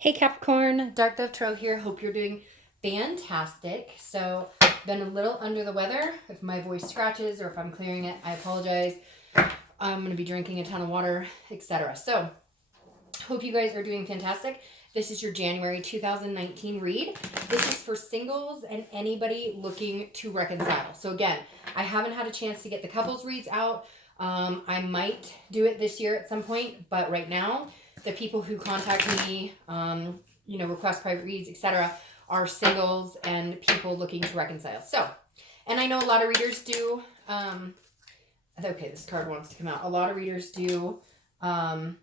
Hey Capricorn, Dark Dove Tarot here. Hope you're doing fantastic. So, been a little under the weather. If my voice scratches or if I'm clearing it, I apologize. I'm going to be drinking a ton of water, etc. So, hope you guys are doing fantastic. This is your January 2019 read. This is for singles and anybody looking to reconcile. So again, I haven't had a chance to get the couples reads out. I might do it this year at some point, but right now, the people who contact me, request private reads, etc., are singles and people looking to reconcile. So, and I know a lot of readers do. Okay, this card wants to come out. A lot of readers do. The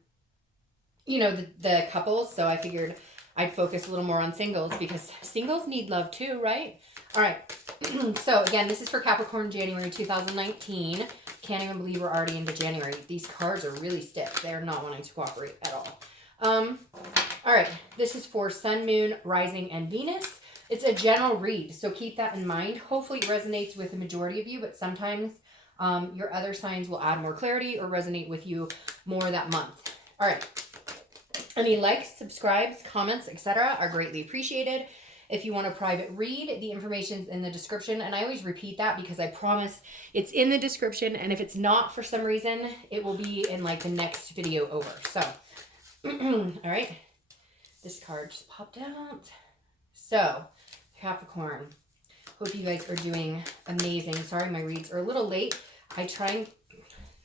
couples. So I figured I'd focus a little more on singles because singles need love too, right? All right. So again, this is for Capricorn, January 2019. Can't even believe we're already into January. These cards are really stiff. They're not wanting to cooperate at all. All right. This is for Sun, Moon, Rising, and Venus. It's a general read, so keep that in mind. Hopefully it resonates with the majority of you, but sometimes your other signs will add more clarity or resonate with you more that month. All right. Any likes, subscribes, comments, etc. are greatly appreciated. If you want a private read, the information's in the description. And I always repeat that because I promise it's in the description. And if it's not for some reason, it will be in like the next video over. So, all right. This card just popped out. So, Capricorn, hope you guys are doing amazing. Sorry, my reads are a little late. I try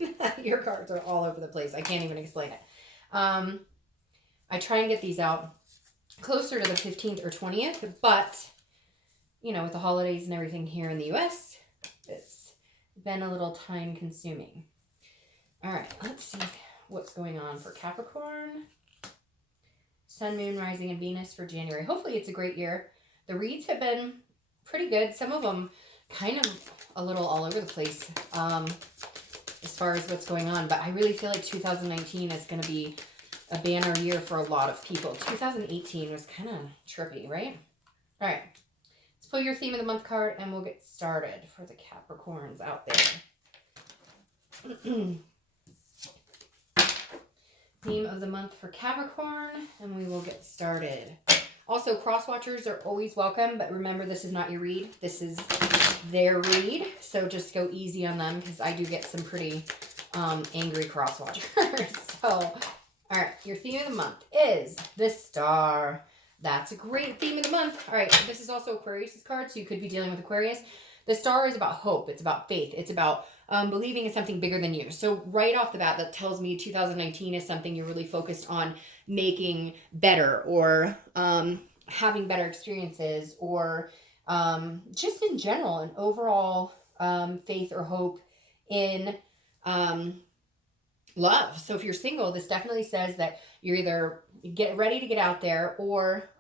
and... Your cards are all over the place. I can't even explain it. I try and get these out closer to the 15th or 20th, but, with the holidays and everything here in the U.S., it's been a little time consuming. All right, let's see what's going on for Capricorn. Sun, Moon, Rising, and Venus for January. Hopefully it's a great year. The reads have been pretty good. Some of them kind of a little all over the place as far as what's going on, but I really feel like 2019 is going to be a banner year for a lot of people. 2018 was kind of trippy, right? All right. Let's pull your theme of the month card and we'll get started for the Capricorns out there. Theme of the month for Capricorn, and we will get started. Also, cross watchers are always welcome, but remember, this is not your read. This is their read, so just go easy on them because I do get some pretty angry cross watchers. So... all right, your theme of the month is the Star. That's a great theme of the month. All right, this is also Aquarius' card, so you could be dealing with Aquarius. The Star is about hope. It's about faith. It's about believing in something bigger than you. So right off the bat, that tells me 2019 is something you're really focused on making better or having better experiences or just in general, an overall faith or hope in... love. So if you're single, this definitely says that you're either get ready to get out there or,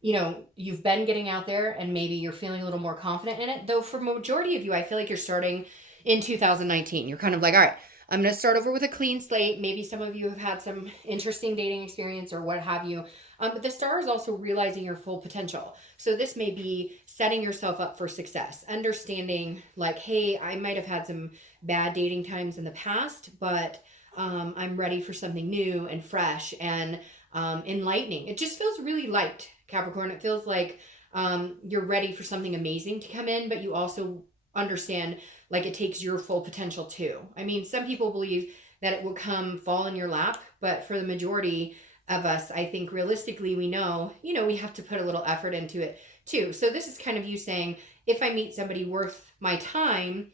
you've been getting out there and maybe you're feeling a little more confident in it. Though for majority of you, I feel like you're starting in 2019. You're kind of like, all right, I'm going to start over with a clean slate. Maybe some of you have had some interesting dating experience or what have you. But the Star is also realizing your full potential. So this may be setting yourself up for success, understanding like, hey, I might have had some bad dating times in the past, but I'm ready for something new and fresh and enlightening. It just feels really light, Capricorn. It feels like you're ready for something amazing to come in, but you also understand like it takes your full potential too. I mean, some people believe that it will fall in your lap, but for the majority of us, I think realistically we know, we have to put a little effort into it too. So this is kind of you saying, if I meet somebody worth my time,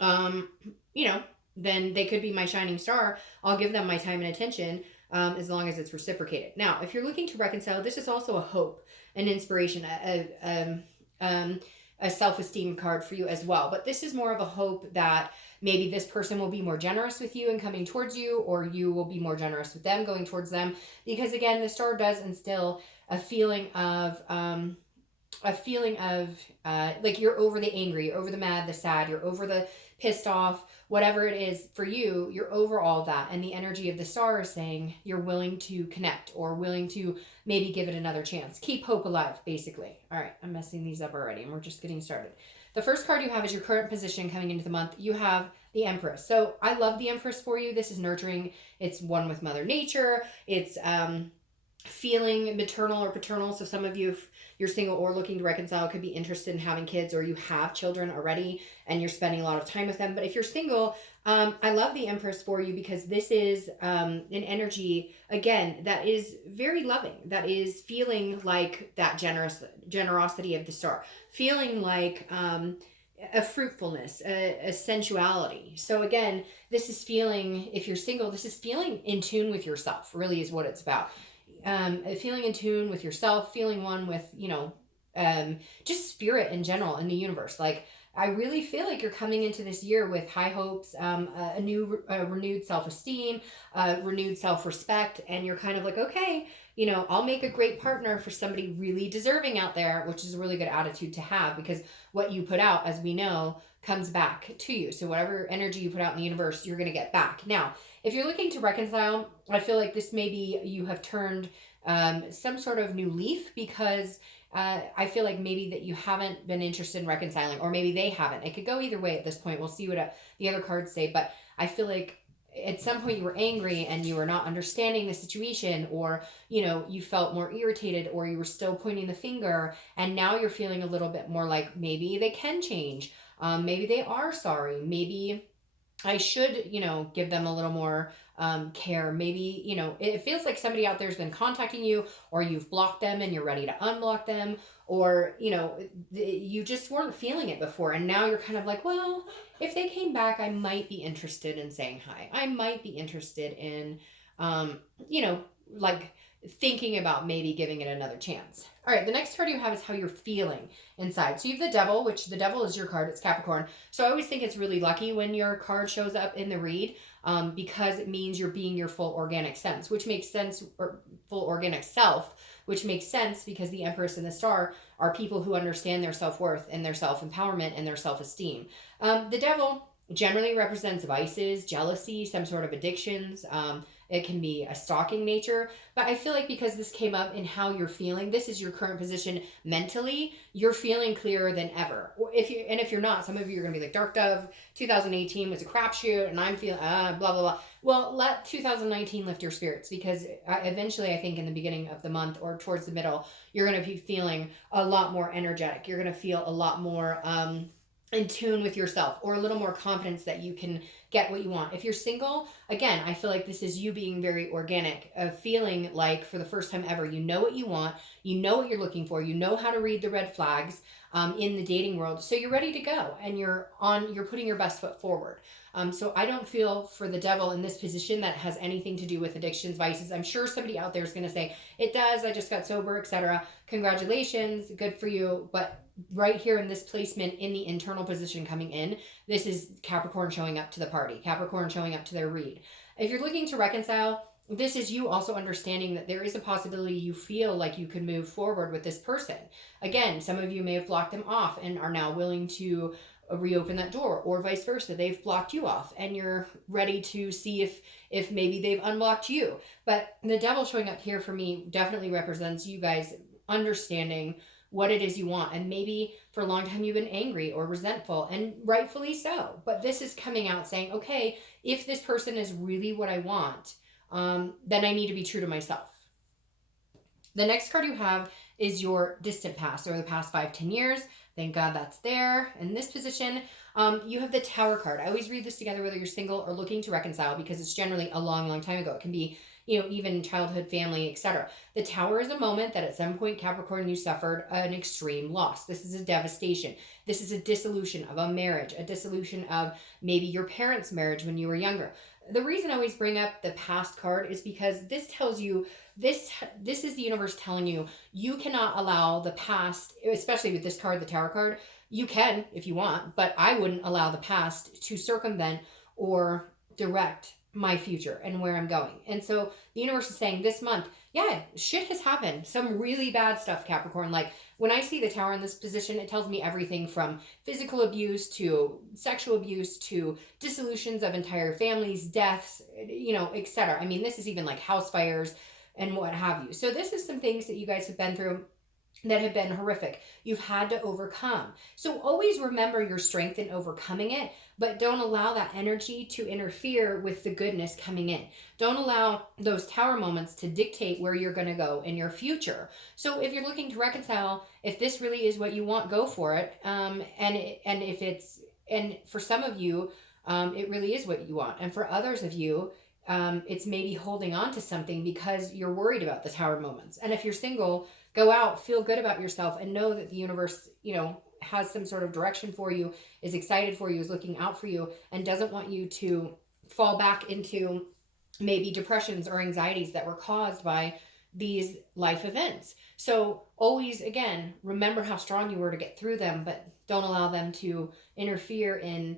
then they could be my shining star. I'll give them my time and attention as long as it's reciprocated. Now, if you're looking to reconcile, this is also a hope, an inspiration, a self-esteem card for you as well. But this is more of a hope that maybe this person will be more generous with you and coming towards you, or you will be more generous with them going towards them. Because again, the Star does instill a feeling of like you're over the angry, you're over the mad, the sad, you're over the pissed off, whatever it is for you, you're over all of that. And the energy of the Star is saying you're willing to connect or willing to maybe give it another chance. Keep hope alive, basically. All right, I'm messing these up already and we're just getting started. The first card you have is your current position coming into the month. You have the Empress. So I love the Empress for you. This is nurturing. It's one with Mother Nature. It's feeling maternal or paternal. So some of you, if you're single or looking to reconcile, could be interested in having kids, or you have children already and you're spending a lot of time with them. But if you're single, I love the Empress for you, because this is an energy, again, that is very loving, that is feeling like that generosity of the star, feeling like a fruitfulness, a sensuality. So again, this is feeling, if you're single, this is feeling in tune with yourself, really is what it's about. Feeling in tune with yourself, feeling one with, just spirit in general in the universe. Like, I really feel like you're coming into this year with high hopes, a new, renewed self-esteem, renewed self-respect, and you're kind of like, okay, I'll make a great partner for somebody really deserving out there, which is a really good attitude to have, because what you put out, as we know, comes back to you. So whatever energy you put out in the universe, you're going to get back. Now, if you're looking to reconcile, I feel like this maybe you have turned some sort of new leaf, because I feel like maybe that you haven't been interested in reconciling, or maybe they haven't. It could go either way at this point. We'll see what the other cards say, but I feel like at some point you were angry and you were not understanding the situation, or you felt more irritated, or you were still pointing the finger, and now you're feeling a little bit more like maybe they can change. Maybe they are sorry. Maybe I should, give them a little more care. Maybe, it feels like somebody out there has been contacting you, or you've blocked them and you're ready to unblock them, or, you just weren't feeling it before. And now you're kind of like, well, if they came back, I might be interested in saying hi. I might be interested in, like thinking about maybe giving it another chance. All right, the next card you have is how you're feeling inside. So you have the Devil, which the Devil is your card. It's Capricorn. So I always think it's really lucky when your card shows up in the read, because it means you're being your full organic sense, which makes sense, or full organic self, which makes sense because the Empress and the Star are people who understand their self-worth and their self-empowerment and their self-esteem. The Devil generally represents vices, jealousy, some sort of addictions. It can be a stalking nature, but I feel like because this came up in how you're feeling, this is your current position mentally, you're feeling clearer than ever. Or if you're not, some of you are going to be like, Dark Dove, 2018 was a crapshoot, and I'm feeling blah blah blah. Well, let 2019 lift your spirits, because eventually, I think in the beginning of the month or towards the middle, you're going to be feeling a lot more energetic. You're going to feel a lot more in tune with yourself, or a little more confidence that you can get what you want. If you're single, again, I feel like this is you being very organic, feeling like for the first time ever, you know what you want, you know what you're looking for, you know how to read the red flags in the dating world. So you're ready to go, and you're putting your best foot forward. So I don't feel for the Devil in this position that has anything to do with addictions, vices. I'm sure somebody out there is going to say, it does, I just got sober, etc. Congratulations, good for you. But right here in this placement in the internal position coming in, this is Capricorn showing up to the party, Capricorn showing up to their read. If you're looking to reconcile, this is you also understanding that there is a possibility you feel like you could move forward with this person. Again, some of you may have blocked them off and are now willing to reopen that door, or vice versa. They've blocked you off and you're ready to see if maybe they've unblocked you. But the Devil showing up here for me definitely represents you guys understanding what it is you want. And maybe for a long time you've been angry or resentful, and rightfully so. But this is coming out saying, okay, if this person is really what I want, then I need to be true to myself. The next card you have is your distant past, or the past 5-10 years. Thank God that's there. In this position, you have the Tower card. I always read this together whether you're single or looking to reconcile, because it's generally a long, long time ago. It can be, even childhood, family, etc. The Tower is a moment that at some point, Capricorn, you suffered an extreme loss. This is a devastation. This is a dissolution of a marriage, a dissolution of maybe your parents' marriage when you were younger. The reason I always bring up the past card is because this tells you, this is the universe telling you, you cannot allow the past, especially with this card, the Tower card. You can if you want, but I wouldn't allow the past to circumvent or direct my future and where I'm going. And so the universe is saying this month, yeah, shit has happened. Some really bad stuff, Capricorn. Like when I see the Tower in this position, it tells me everything from physical abuse to sexual abuse to dissolutions of entire families, deaths, etc. I mean, this is even like house fires and what have you. So this is some things that you guys have been through. that have been horrific. You've had to overcome. So always remember your strength in overcoming it, but don't allow that energy to interfere with the goodness coming in. Don't allow those tower moments to dictate where you're going to go in your future. So if you're looking to reconcile, if this really is what you want, go for it. And for some of you, it really is what you want. And for others of you, it's maybe holding on to something because you're worried about the tower moments. And if you're single, go out, feel good about yourself, and know that the universe, has some sort of direction for you, is excited for you, is looking out for you, and doesn't want you to fall back into maybe depressions or anxieties that were caused by these life events. So always, again, remember how strong you were to get through them, but don't allow them to interfere in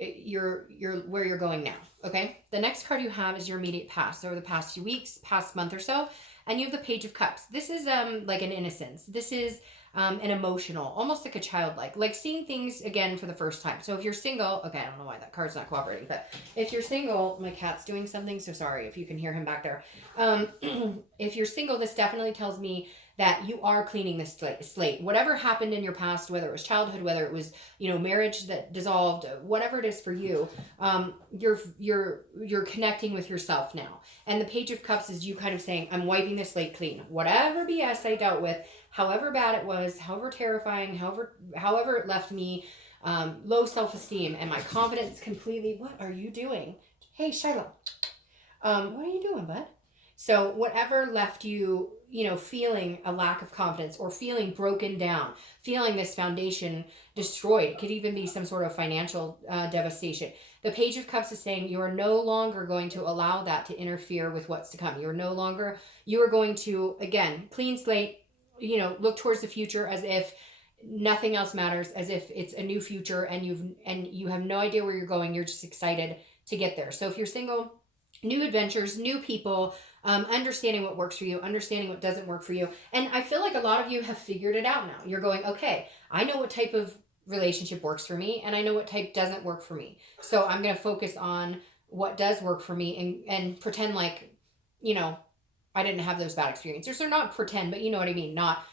your where you're going now. Okay, the next card you have is your immediate past, or the past few weeks, past month or so, and you have the Page of Cups. This is like an innocence. This is an emotional, almost like a childlike, like seeing things again for the first time. So if you're single, okay, I don't know why that card's not cooperating, but if you're single, my cat's doing something, so sorry if you can hear him back there. If you're single, this definitely tells me that you are cleaning this slate. Whatever happened in your past, whether it was childhood, whether it was, marriage that dissolved, whatever it is for you, you're connecting with yourself now. And the Page of Cups is you kind of saying, I'm wiping the slate clean. Whatever BS I dealt with, however bad it was, however terrifying, however it left me low self-esteem, and my confidence completely, what are you doing? Hey, Shiloh, what are you doing, bud? So whatever left you, feeling a lack of confidence, or feeling broken down, feeling this foundation destroyed. It could even be some sort of financial devastation. The Page of Cups is saying you are no longer going to allow that to interfere with what's to come. You are going to, again, clean slate, look towards the future as if nothing else matters, as if it's a new future, and you have no idea where you're going. You're just excited to get there. So if you're single, new adventures, new people, understanding what works for you, understanding what doesn't work for you. And I feel like a lot of you have figured it out now. You're going, okay, I know what type of relationship works for me, and I know what type doesn't work for me. So I'm going to focus on what does work for me, and pretend like, I didn't have those bad experiences, or not pretend, but you know what I mean? Not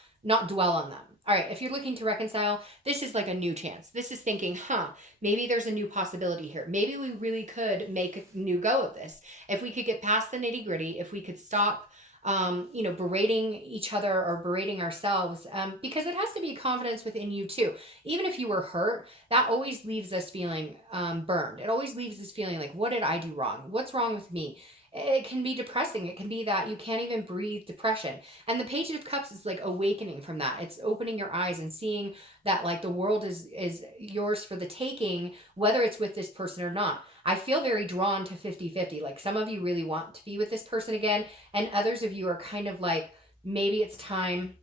dwell on them. All right, if you're looking to reconcile, this is like a new chance. This is thinking, maybe there's a new possibility here. Maybe we really could make a new go of this. If we could get past the nitty gritty, if we could stop, berating each other or berating ourselves, because it has to be confidence within you too. Even if you were hurt, that always leaves us feeling burned. It always leaves us feeling like, what did I do wrong? What's wrong with me? It can be depressing. It can be that you can't even breathe depression. And the Page of Cups is like awakening from that. It's opening your eyes and seeing that like the world is yours for the taking, whether it's with this person or not. I feel very drawn to 50-50. Like some of you really want to be with this person again, and others of you are kind of like, maybe it's time.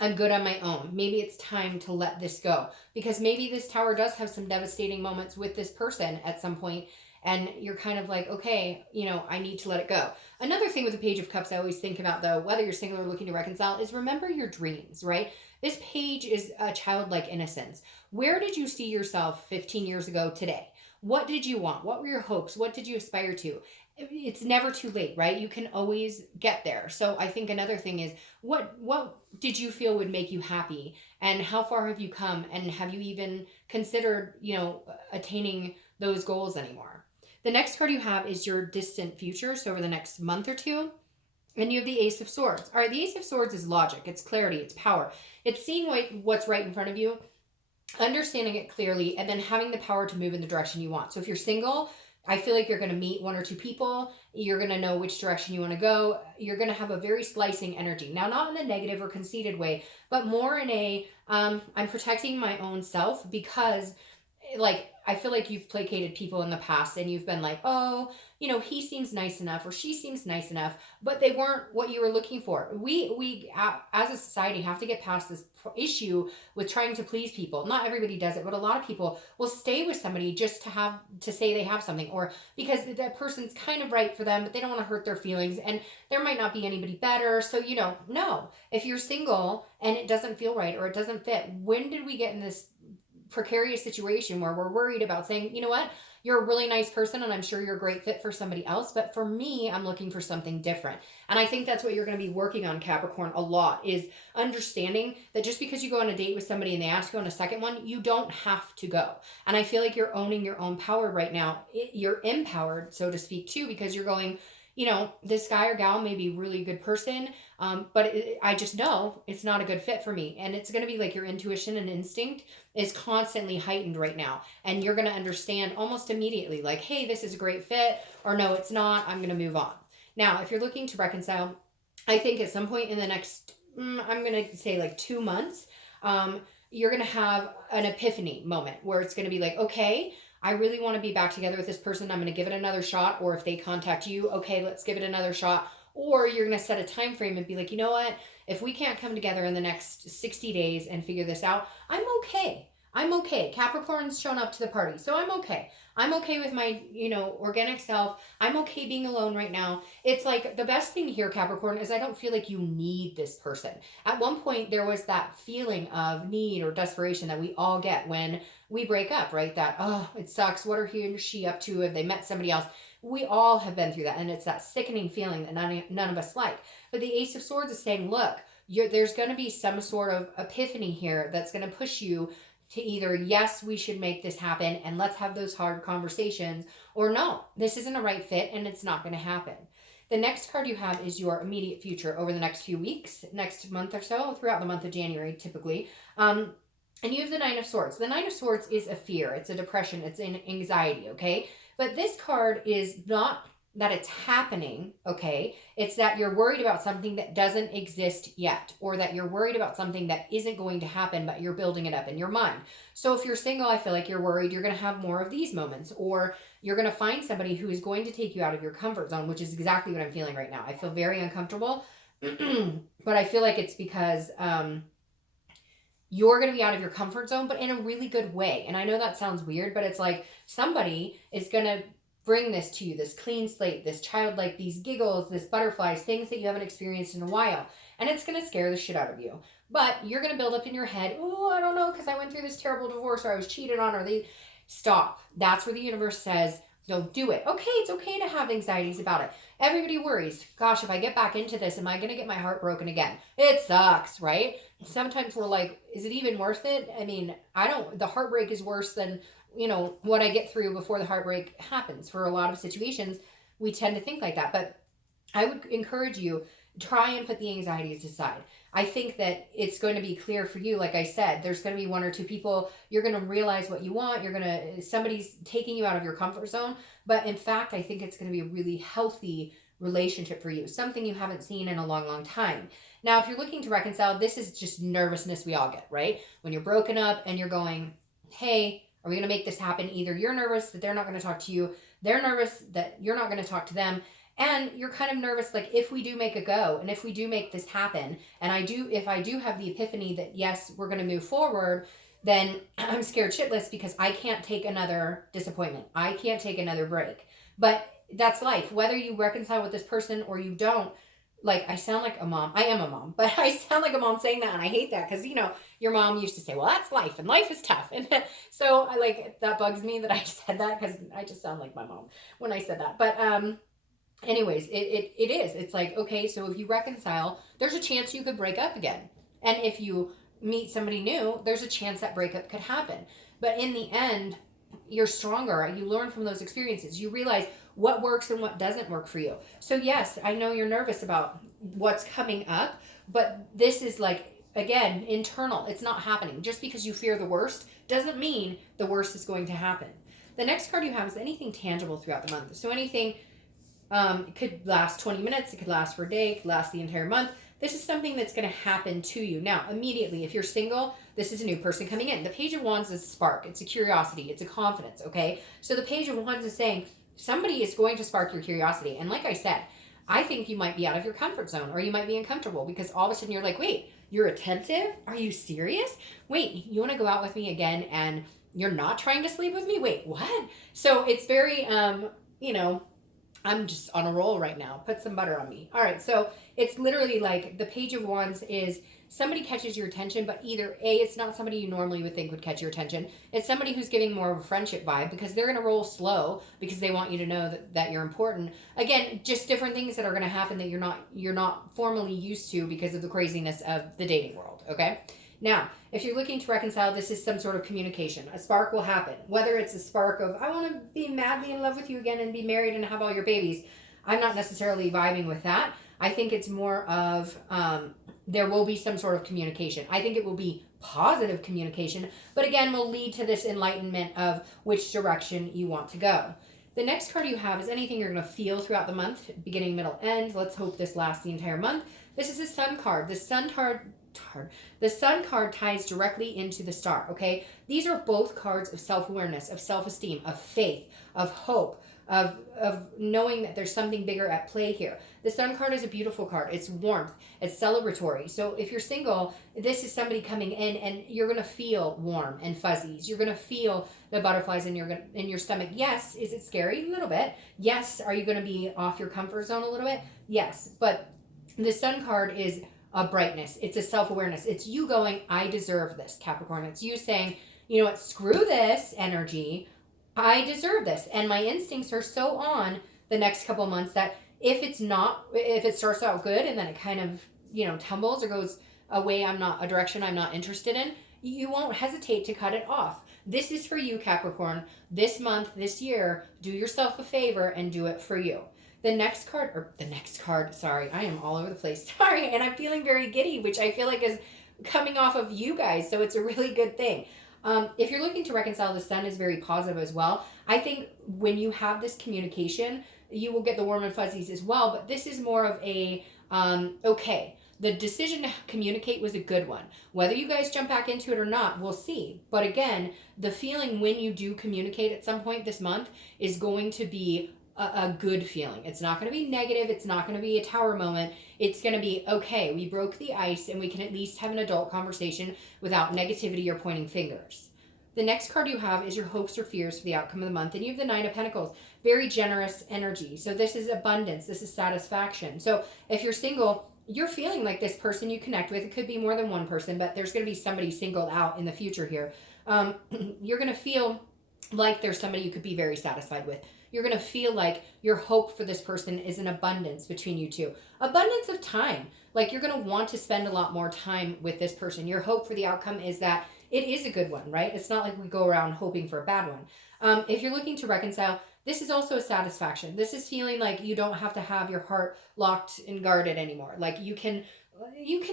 I'm good on my own. Maybe it's time to let this go, because maybe this tower does have some devastating moments with this person at some point. And you're kind of like, okay, I need to let it go. Another thing with the Page of Cups I always think about, though, whether you're single or looking to reconcile, is remember your dreams, right? This page is a childlike innocence. Where did you see yourself 15 years ago today? What did you want? What were your hopes? What did you aspire to? It's never too late, right? You can always get there. So I think another thing is, what did you feel would make you happy? And how far have you come? And have you even considered, attaining those goals anymore? The next card you have is your distant future, so over the next month or two. And you have the Ace of Swords. All right, the Ace of Swords is logic, it's clarity, it's power. It's seeing what's right in front of you, understanding it clearly, and then having the power to move in the direction you want. So if you're single, I feel like you're going to meet one or two people. You're going to know which direction you want to go. You're going to have a very slicing energy. Now, not in a negative or conceited way, but more in a, I'm protecting my own self, because I feel like you've placated people in the past, and you've been like, oh, he seems nice enough, or she seems nice enough, but they weren't what you were looking for. We as a society have to get past this issue with trying to please people. Not everybody does it, but a lot of people will stay with somebody just to say they have something, or because that person's kind of right for them, but they don't want to hurt their feelings, and there might not be anybody better. So, no, if you're single and it doesn't feel right or it doesn't fit, when did we get in this precarious situation where we're worried about saying, you know what, you're a really nice person and I'm sure you're a great fit for somebody else. But for me, I'm looking for something different. And I think that's what you're going to be working on, Capricorn, a lot, is understanding that just because you go on a date with somebody and they ask you on a second one, you don't have to go. And I feel like you're owning your own power right now. You're empowered, so to speak, too, because you're going, you know, this guy or gal may be a really good person, but I just know it's not a good fit for me. And it's going to be like your intuition and instinct is constantly heightened right now. And you're going to understand almost immediately, like, hey, this is a great fit, or no, it's not, I'm going to move on. Now, if you're looking to reconcile, I think at some point in the next, I'm going to say like 2 months, you're going to have an epiphany moment where it's going to be like, okay, I really want to be back together with this person. I'm going to give it another shot. Or if they contact you, okay, let's give it another shot. Or you're going to set a time frame and be like, you know what? If we can't come together in the next 60 days and figure this out, I'm okay. I'm okay. Capricorn's shown up to the party, so I'm okay. I'm okay with my, you know, organic self. I'm okay being alone right now. It's like the best thing here, Capricorn, is I don't feel like you need this person. At one point, there was that feeling of need or desperation that we all get when we break up, right? That, oh, it sucks. What are he and she up to? Have they met somebody else? We all have been through that. And it's that sickening feeling that none of us like. But the Ace of Swords is saying, look, there's going to be some sort of epiphany here that's going to push you to either, yes, we should make this happen and let's have those hard conversations, or no, this isn't a right fit and it's not going to happen. The next card you have is your immediate future over the next few weeks, next month or so, throughout the month of January, typically. And you have the Nine of Swords. The Nine of Swords is a fear. It's a depression. It's an anxiety, okay? But this card is not that it's happening, okay? It's that you're worried about something that doesn't exist yet, or that you're worried about something that isn't going to happen, but you're building it up in your mind. So if you're single, I feel like you're worried you're going to have more of these moments, or you're going to find somebody who is going to take you out of your comfort zone, which is exactly what I'm feeling right now. I feel very uncomfortable, but I feel like it's because you're going to be out of your comfort zone, but in a really good way. And I know that sounds weird, but it's like somebody is going to bring this to you, this clean slate, this childlike, these giggles, this butterflies, things that you haven't experienced in a while. And it's going to scare the shit out of you. But you're going to build up in your head, oh, I don't know, because I went through this terrible divorce, or I was cheated on, or they... Stop. That's where the universe says, don't do it. Okay, it's okay to have anxieties about it. Everybody worries. Gosh, if I get back into this, am I going to get my heart broken again? It sucks, right? Sometimes we're like, is it even worth it? I mean, the heartbreak is worse than, you know, what I get through before the heartbreak happens. For a lot of situations, we tend to think like that. But I would encourage you, try and put the anxieties aside. I think that it's going to be clear for you. Like I said, there's going to be 1 or 2 people. You're going to realize what you want. Somebody's taking you out of your comfort zone. But in fact, I think it's going to be a really healthy relationship for you. Something you haven't seen in a long, long time. Now, if you're looking to reconcile, this is just nervousness we all get, right? When you're broken up and you're going, hey, are we going to make this happen? Either you're nervous that they're not going to talk to you. They're nervous that you're not going to talk to them. And you're kind of nervous, like, if we do make a go, and if we do make this happen, and if I do have the epiphany that, yes, we're going to move forward, then I'm scared shitless because I can't take another disappointment. I can't take another break. But that's life. Whether you reconcile with this person or you don't, like, I sound like a mom. I am a mom, but I sound like a mom saying that, and I hate that because, you know, your mom used to say, well, that's life, and life is tough. And so, that bugs me that I said that because I just sound like my mom when I said that. But, anyways, it is. It's like, okay, so if you reconcile, there's a chance you could break up again. And if you meet somebody new, there's a chance that breakup could happen. But in the end, you're stronger. You learn from those experiences. You realize what works and what doesn't work for you. So yes, I know you're nervous about what's coming up, but this is like, again, internal. It's not happening. Just because you fear the worst doesn't mean the worst is going to happen. The next card you have is anything tangible throughout the month. So anything... it could last 20 minutes. It could last for a day. It could last the entire month. This is something that's going to happen to you. Now, immediately, if you're single, this is a new person coming in. The Page of Wands is a spark. It's a curiosity. It's a confidence, okay? So the Page of Wands is saying somebody is going to spark your curiosity. And like I said, I think you might be out of your comfort zone, or you might be uncomfortable because all of a sudden you're like, wait, you're attentive? Are you serious? Wait, you want to go out with me again and you're not trying to sleep with me? Wait, what? So it's very, I'm just on a roll right now. Put some butter on me. All right, so it's literally like the Page of Wands is somebody catches your attention, but either A, it's not somebody you normally would think would catch your attention. It's somebody who's giving more of a friendship vibe because they're going to roll slow because they want you to know that you're important. Again, just different things that are going to happen that you're not formally used to because of the craziness of the dating world, okay? Now, if you're looking to reconcile, this is some sort of communication. A spark will happen. Whether it's a spark of, I want to be madly in love with you again and be married and have all your babies. I'm not necessarily vibing with that. I think it's more of there will be some sort of communication. I think it will be positive communication, but again, will lead to this enlightenment of which direction you want to go. The next card you have is anything you're going to feel throughout the month, beginning, middle, end. Let's hope this lasts the entire month. This is the Sun card. The Sun card ties directly into the Star, okay? These are both cards of self-awareness, of self-esteem, of faith, of hope, of knowing that there's something bigger at play here. The Sun card is a beautiful card. It's warmth. It's celebratory. So if you're single, this is somebody coming in and you're going to feel warm and fuzzies. You're going to feel the butterflies in your stomach. Yes, is it scary? A little bit. Yes, are you going to be off your comfort zone a little bit? Yes, but the Sun card is a brightness. It's a self-awareness. It's you going, I deserve this, Capricorn. It's you saying, you know what, screw this energy. I deserve this. And my instincts are so on the next couple months that if it starts out good and then it kind of, you know, tumbles or goes away, a direction I'm not interested in, you won't hesitate to cut it off. This is for you, Capricorn. This month, this year, do yourself a favor and do it for you. The next card, sorry, I am all over the place. Sorry, and I'm feeling very giddy, which I feel like is coming off of you guys, so it's a really good thing. If you're looking to reconcile, the Sun is very positive as well. I think when you have this communication, you will get the warm and fuzzies as well, but this is more of a, okay, the decision to communicate was a good one. Whether you guys jump back into it or not, we'll see. But again, the feeling when you do communicate at some point this month is going to be a good feeling. It's not going to be negative. It's not going to be a tower moment. It's going to be, okay, we broke the ice and we can at least have an adult conversation without negativity or pointing fingers. The next card you have is your hopes or fears for the outcome of the month. And you have the Nine of Pentacles, very generous energy. So this is abundance. This is satisfaction. So if you're single, you're feeling like this person you connect with, it could be more than one person, but there's going to be somebody singled out in the future here. You're going to feel like there's somebody you could be very satisfied with. You're going to feel like your hope for this person is an abundance between you two. Abundance of time. Like you're going to want to spend a lot more time with this person. Your hope for the outcome is that it is a good one, right? It's not like we go around hoping for a bad one. If you're looking to reconcile, this is also a satisfaction. This is feeling like you don't have to have your heart locked and guarded anymore. Like you can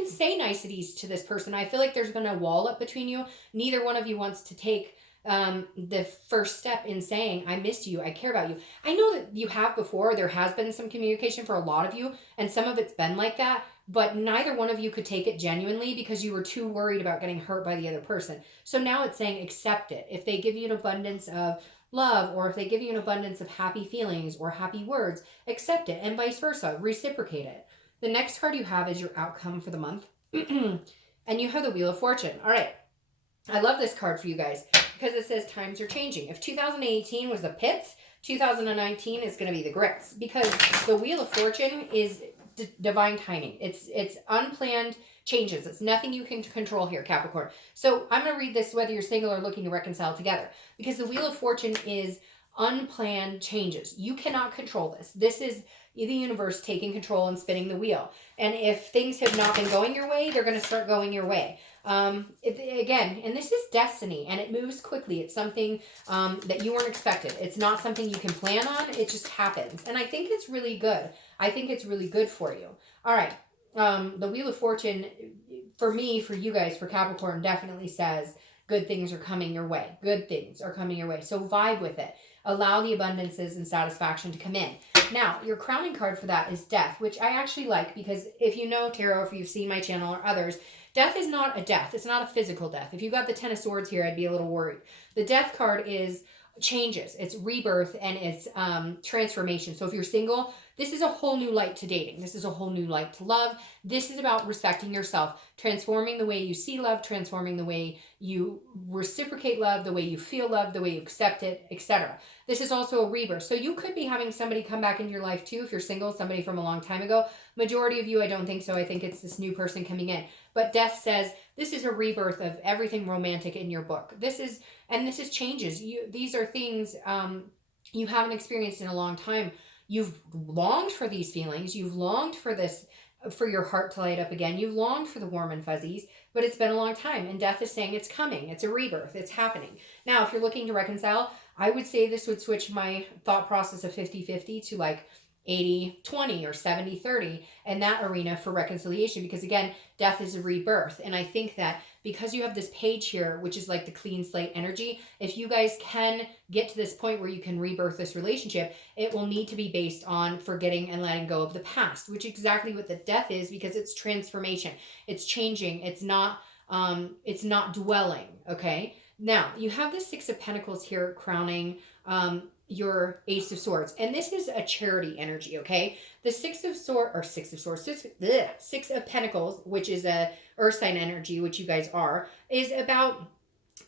say niceties to this person. I feel like there's been a wall up between you. Neither one of you wants to take the first step in saying, I miss you, I care about you. I know that you have before. There has been some communication for a lot of you, and some of it's been like that, but neither one of you could take it genuinely because you were too worried about getting hurt by the other person. So now it's saying accept it. If they give you an abundance of love, or if they give you an abundance of happy feelings or happy words, accept it, and vice versa, reciprocate it. The next card you have is your outcome for the month. And you have the Wheel of Fortune. All right. I love this card for you guys because it says times are changing. If 2018 was the pits, 2019 is going to be the grits, because the Wheel of Fortune is divine timing. It's unplanned changes. It's nothing you can control here, Capricorn. So I'm going to read this whether you're single or looking to reconcile together, because the Wheel of Fortune is unplanned changes. You cannot control this. This is the universe taking control and spinning the wheel. And if things have not been going your way, they're going to start going your way. Again, and this is destiny, and it moves quickly. It's something that you weren't expected. It's not something you can plan on. It just happens. And I think it's really good. I think it's really good for you. All right. The Wheel of Fortune, for me, for you guys, for Capricorn, definitely says good things are coming your way. Good things are coming your way. So vibe with it. Allow the abundances and satisfaction to come in. Now, your crowning card for that is Death, which I actually like, because if you know tarot, if you've seen my channel or others, death is not a death. It's not a physical death. If you got the Ten of Swords here, I'd be a little worried. The Death card is changes. It's rebirth, and it's transformation. So if you're single, This is a whole new light to dating. This is a whole new light to love. This is about respecting yourself, transforming the way you see love, transforming the way you reciprocate love, the way you feel love, the way you accept it, etc. This is also a rebirth. So you could be having somebody come back into your life too. If you're single, somebody from a long time ago. Majority of you, I don't think so. I think it's this new person coming in. But Death says this is a rebirth of everything romantic in your book. This is changes. These are things you haven't experienced in a long time. You've longed for these feelings. You've longed for this, for your heart to light up again. You've longed for the warm and fuzzies, but it's been a long time. And Death is saying it's coming. It's a rebirth. It's happening. Now, if you're looking to reconcile, I would say this would switch my thought process of 50-50 to like 80-20 or 70-30 in that arena for reconciliation, because again, Death is a rebirth. And I think that because you have this page here, which is like the clean slate energy, if you guys can get to this point where you can rebirth this relationship, it will need to be based on forgetting and letting go of the past, which is exactly what the Death is, because it's transformation. It's changing. It's not dwelling. Okay. Now you have the Six of Pentacles here crowning your Ace of Swords. And this is a charity energy, okay? The Six of Pentacles, which is a Earth sign energy, which you guys are, is about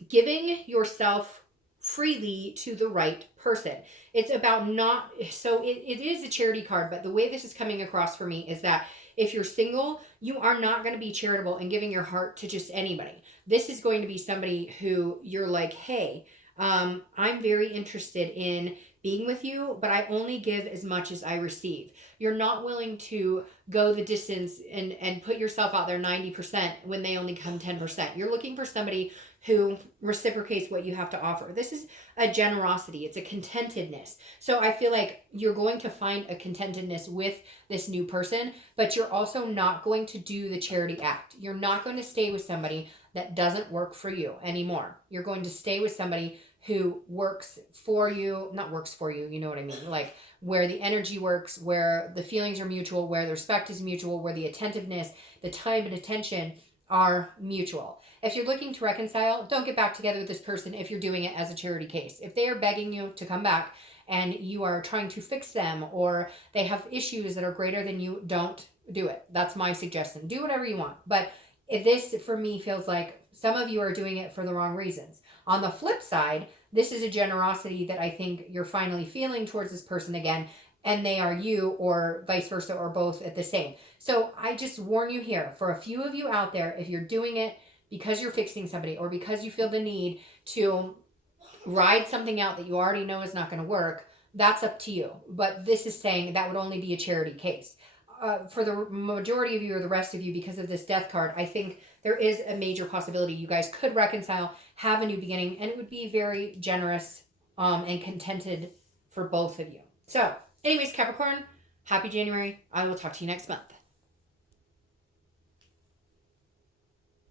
giving yourself freely to the right person. It's about not, so it is a charity card, but the way this is coming across for me is that if you're single, you are not going to be charitable and giving your heart to just anybody. This is going to be somebody who you're like, hey, I'm very interested in being with you, but I only give as much as I receive. You're not willing to go the distance and put yourself out there 90% when they only come 10%. You're looking for somebody who reciprocates what you have to offer. This is a generosity. It's a contentedness. So I feel like you're going to find a contentedness with this new person, but you're also not going to do the charity act. You're not going to stay with somebody that doesn't work for you anymore. You're going to stay with somebody who works for you, not works for you, you know what I mean? Like where the energy works, where the feelings are mutual, where the respect is mutual, where the attentiveness, the time and attention are mutual. If you're looking to reconcile, don't get back together with this person if you're doing it as a charity case. If they are begging you to come back and you are trying to fix them, or they have issues that are greater than you, don't do it. That's my suggestion. Do whatever you want. But this, for me, feels like some of you are doing it for the wrong reasons. On the flip side, this is a generosity that I think you're finally feeling towards this person again, and they are you, or vice versa, or both at the same. So I just warn you here, for a few of you out there, if you're doing it because you're fixing somebody, or because you feel the need to ride something out that you already know is not going to work, that's up to you. But this is saying that would only be a charity case. For the majority of you, or the rest of you, because of this Death card, I think there is a major possibility you guys could reconcile, have a new beginning, and it would be very generous and contented for both of you. So anyways, Capricorn, happy January. I will talk to you next month.